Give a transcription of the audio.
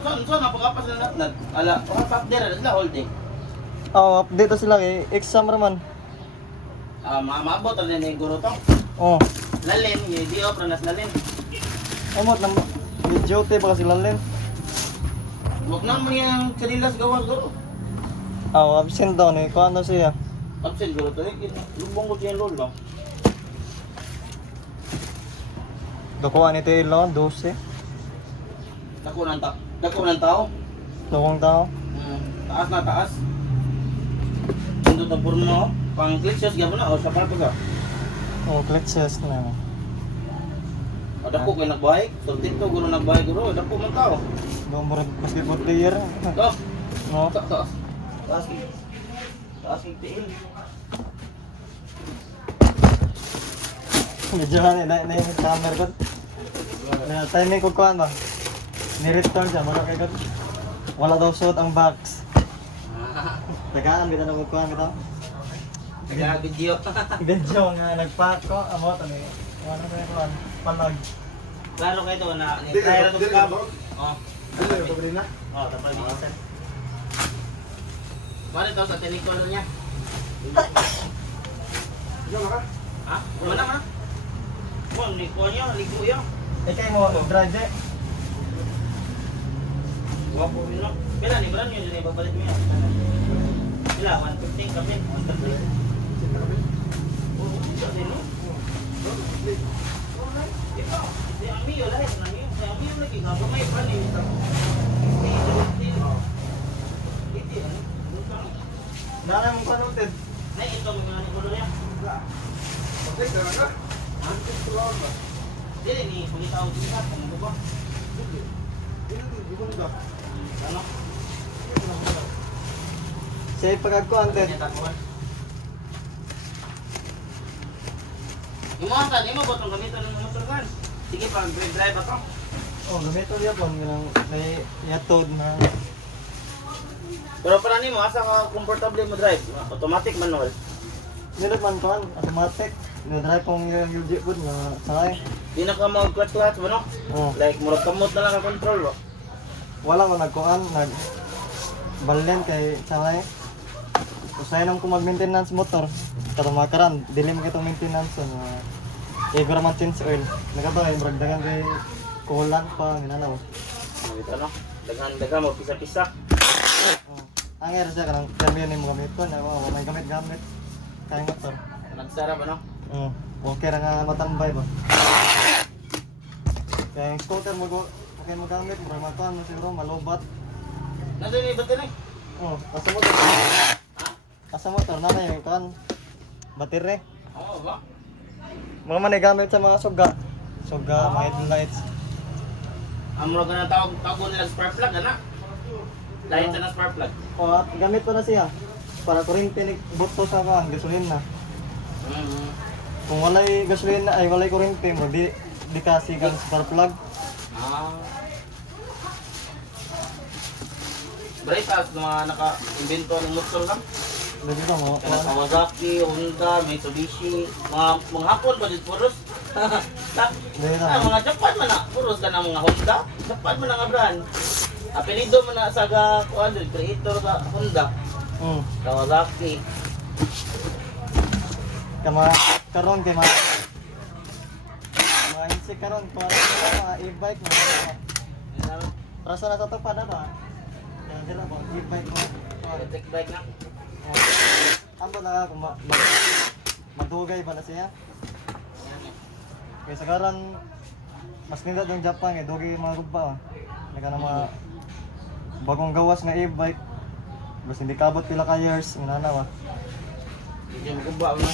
So, napag-apas na natnat. Ala, update na sila holding. Oh, update to sila kay exam raman. Maabot na din yung guro to. Oh. Lalin, yung di op na lalin. Amot nang video te baka sila len. Huwag naman yung kanilas gawas guro. Oh, absent daw ni ko ano siya. Absent guro to. Lubong ko siya yung lolo. Dakuha ni Taylor 12. Dako ng tao. Dukong tao. Taas na taas. Pindot ang purno. Pang glitches gabo na o sa parto ka. Oh, glitches na. Dako kayo nagbahay. Sultin to guro nagbahay guro. Dako man tao. Do mo basketball player. To. No. Taas. Taas. Taas yung tiil. Medyo na yung camera ko. Na timing ko kuan ba. Ni-return siya, mara kay kat. Wala daw suot ang box. Tagaan kita na kuan kita. Kaya video. Video nga nagpack ko amo to ni. Ano ba kuan? Palag. Klaro kayo to na try na to ka. Oh. Ano yung pabrina? Oh, tapos minsan. Mari to sa telecall niya. Yo mara. Ha? Wala man. Bon, ni ko niya, ligo yo. Kay mo drive de. Wapo rin no. Pila ni Bran yun yung babalik niya. Pila 115 kami, 130. Oh, isa din no. Di ami yo lahat na niyo. Di ami yo lagi nga may pa ni. Nara mo kanuted. Nay ito mga ni kulo niya. Okay, ka. Dili ni kulitaw din ka kung ba. Ano? Say pagkuan te. Imuha mo ba itong gamitan ng motor kan? Sige pa, drive ako. Oh, gamito niya po may yatod na. Pero para nimo asa ka comfortable mo drive? Automatic manual. Nila man kuan automatic. Ni-drive kong yung jeep food na sakay. Di na ka mag-clutch mo no? Oh. Like murag kamot na lang ang control ba? Wala ko nagkuan balen kay sakay. Usay nang ko mag-maintenance motor. Kato makaran, dili mo kitong maintenance na igora man change oil. Nagabay bragdagan kay kulang pa minanaw. Ito no? Daghan mo pisa-pisa. Oh. Ang era siya kanang kami ni mo gamit ko na may gamit kay motor. Nagsara ba no? Okay ra nga matambay ba. Kaya yung scooter mo okay mo gamit, murag matuan mo siguro malobat. Nandiyan ni battery. Oh, asa motor. Asa motor na na yung kan battery. Oo ba? Mga man gamit sa mga suga, mga headlights. Amro ka na tawag nila spark plug ana. Lain sa na spark plug. O at gamit ko na siya para kuryente ni buto sa kan gasolina. Kung walay gasolina ay walay kuryente mo di kasi kang spark plug. Braytas mga naka-invento ng motor lang. Dito ka mo. Kawasaki, Honda, Mitsubishi, mga hapon ba dito puros? Dito. Mga Japan man na, puros ka ng mga Honda. Japan man ang brand. Apelido man na sa creator ka Honda. Kawasaki. Kama karon kay mga insik karon para mga e-bike mo. Rasa na to pa na ba? Yan dira ba e-bike mo. Electric bike na. Amba na kung madugay ba na siya? Kaya sa karon mas nindot yung Japan eh dugay mga gugba. Naka na mga bagong gawas nga e-bike. Basta hindi kabot pila ka years, minanaw ah. Hindi mo kumba na.